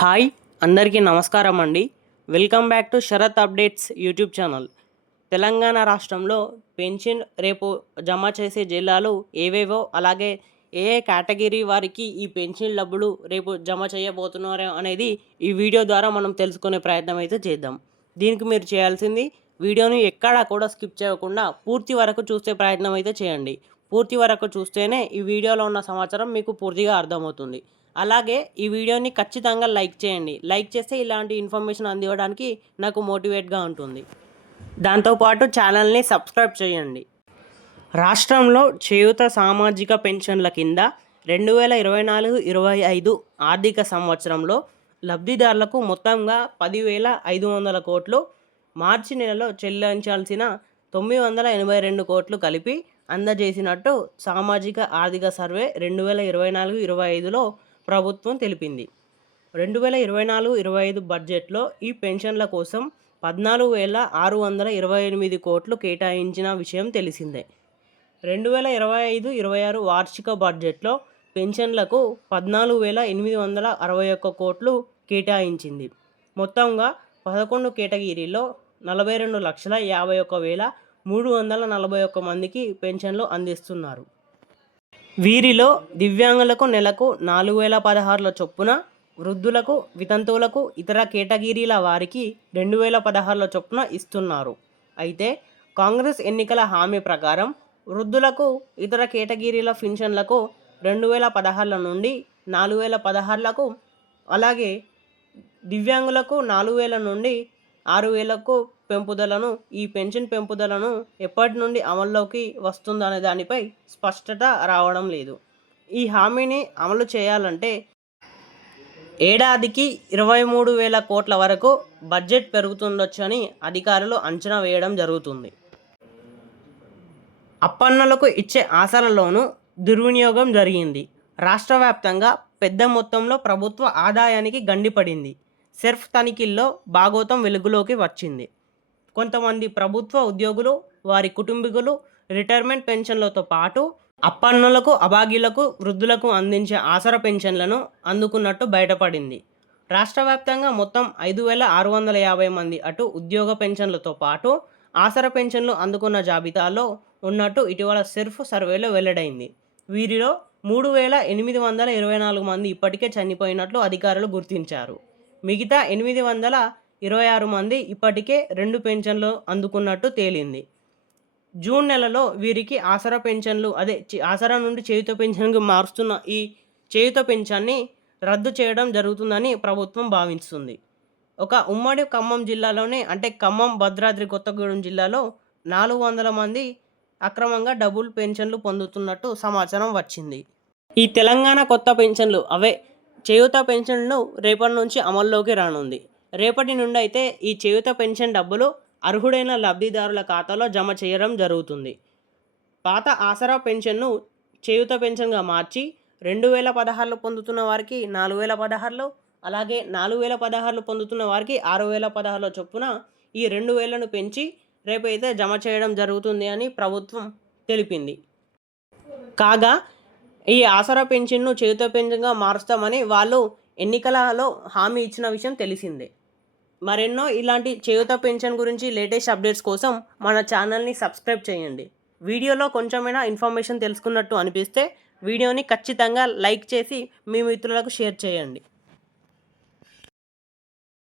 Hi అందరికీ నమస్కారం అండి. Welcome back to Sharath updates YouTube channel. Telangana రాష్ట్రంలో పెన్షన్ రేపు జమ చేసే జిల్లాలు ఏవేవో, అలాగే ఏ ఏ కేటగిరీ వారికి ఈ పెన్షన్ డబ్బులు రేపు జమ చేయబోతున్నారు అనేది ఈ వీడియో ద్వారా మనం తెలుసుకునే ప్రయత్నం అయితే చేద్దాం. దీనికి మీరు చేయాల్సింది వీడియోని ఎక్కడా కూడా స్కిప్ చేయకుండా పూర్తి వరకు చూసే ప్రయత్నం అయితే చేయండి. పూర్తి వరకు చూస్తేనే ఈ వీడియోలో ఉన్న సమాచారం మీకు పూర్తిగా అర్థమవుతుంది. అలాగే ఈ వీడియోని ఖచ్చితంగా లైక్ చేయండి. లైక్ చేస్తే ఇలాంటి ఇన్ఫర్మేషన్ అందివ్వడానికి నాకు మోటివేట్గా ఉంటుంది. దాంతోపాటు ఛానల్ని సబ్స్క్రైబ్ చేయండి. రాష్ట్రంలో చేయూత సామాజిక పెన్షన్ల కింద 2024-25 ఆర్థిక సంవత్సరంలో లబ్ధిదారులకు మొత్తంగా 10,500 కోట్లు, మార్చి నెలలో చెల్లించాల్సిన 982 కోట్లు కలిపి అందజేసినట్టు సామాజిక ఆర్థిక సర్వే 2024-25లో ప్రభుత్వం తెలిపింది. 2024-25 బడ్జెట్లో ఈ పెన్షన్ల కోసం 14,628 కోట్లు కేటాయించిన విషయం తెలిసిందే. 2025-26 వార్షిక బడ్జెట్లో పెన్షన్లకు 14,861 కోట్లు కేటాయించింది. మొత్తంగా 11 కేటగిరీల్లో 42,51,341 మందికి పెన్షన్లు అందిస్తున్నారు. వీరిలో దివ్యాంగులకు నెలకు 4,016 చొప్పున, వృద్ధులకు, వితంతువులకు, ఇతర కేటగిరీల వారికి 2,016 చొప్పున ఇస్తున్నారు. అయితే కాంగ్రెస్ ఎన్నికల హామీ ప్రకారం వృద్ధులకు, ఇతర కేటగిరీల పెన్షన్లకు 2,016 నుండి 4,016లకు, అలాగే దివ్యాంగులకు 4,000 నుండి 6,000కు పెంపుదలను ఈ పెన్షన్ పెంపుదలను ఎప్పటి నుండి అమల్లోకి వస్తుందనే దానిపై స్పష్టత రావడం లేదు. ఈ హామీని అమలు చేయాలంటే ఏడాదికి 23,000 కోట్ల వరకు బడ్జెట్ పెరుగుతుండొచ్చని అధికారులు అంచనా వేయడం జరుగుతుంది. అప్పన్నులకు ఇచ్చే ఆసరాలోనూ దుర్వినియోగం జరిగింది. రాష్ట్ర వ్యాప్తంగా పెద్ద మొత్తంలో ప్రభుత్వ ఆదాయానికి గండిపడింది. సెర్ఫ్ తనిఖీల్లో భాగోతం వెలుగులోకి వచ్చింది. కొంతమంది ప్రభుత్వ ఉద్యోగులు, వారి కుటుంబీకులు రిటైర్మెంట్ పెన్షన్లతో పాటు అప్పన్నులకు, అభాగ్యులకు, వృద్ధులకు అందించే ఆసరా పెన్షన్లను అందుకున్నట్టు బయటపడింది. రాష్ట్ర వ్యాప్తంగా మొత్తం 5,650 మంది అటు ఉద్యోగ పెన్షన్లతో పాటు ఆసరా పెన్షన్లు అందుకున్న జాబితాలో ఉన్నట్టు ఇటీవల సెర్ఫ్ సర్వేలో వెల్లడైంది. వీరిలో 3,824 మంది ఇప్పటికే చనిపోయినట్లు అధికారులు గుర్తించారు. మిగతా 826 మంది ఇప్పటికే 2 పెన్షన్లు అందుకున్నట్టు తేలింది. జూన్ నెలలో వీరికి ఆసరా పెన్షన్లు ఆసరా నుండి చేయూత పెన్షన్కి మారుస్తున్న ఈ చేయూత పెన్షన్ని రద్దు చేయడం జరుగుతుందని ప్రభుత్వం భావిస్తుంది. ఒక ఉమ్మడి ఖమ్మం జిల్లాలోనే, అంటే ఖమ్మం, భద్రాద్రి కొత్తగూడెం జిల్లాలో 400 మంది అక్రమంగా డబుల్ పెన్షన్లు పొందుతున్నట్టు సమాచారం వచ్చింది. ఈ తెలంగాణ కొత్త పెన్షన్లు చేయూత పెన్షన్లు రేపటి నుంచి అమల్లోకి రానుంది. రేపటి నుండి అయితే ఈ చేయూత పెన్షన్ డబ్బులు అర్హుడైన లబ్ధిదారుల ఖాతాలో జమ చేయడం జరుగుతుంది. పాత ఆసరా పెన్షన్ను చేయూత పెన్షన్గా మార్చి 2,016 పొందుతున్న వారికి 4,016, అలాగే 4,016 పొందుతున్న వారికి 6,016 చొప్పున ఈ 2,000ను పెంచి రేపైతే జమ చేయడం జరుగుతుంది అని ప్రభుత్వం తెలిపింది. కాగా ఈ ఆసరా పెన్షన్ను చేయూత పెన్షన్గా మారుస్తామని వాళ్ళు ఎన్నికలలో హామీ ఇచ్చిన విషయం తెలిసిందే. మరెన్నో ఇలాంటి చేయూత పెన్షన్ గురించి లేటెస్ట్ అప్డేట్స్ కోసం మన ఛానల్ని సబ్స్క్రైబ్ చేయండి. వీడియోలో కొంచెమైనా ఇన్ఫర్మేషన్ తెలుసుకున్నట్టు అనిపిస్తే వీడియోని ఖచ్చితంగా లైక్ చేసి మీ మిత్రులకు షేర్ చేయండి.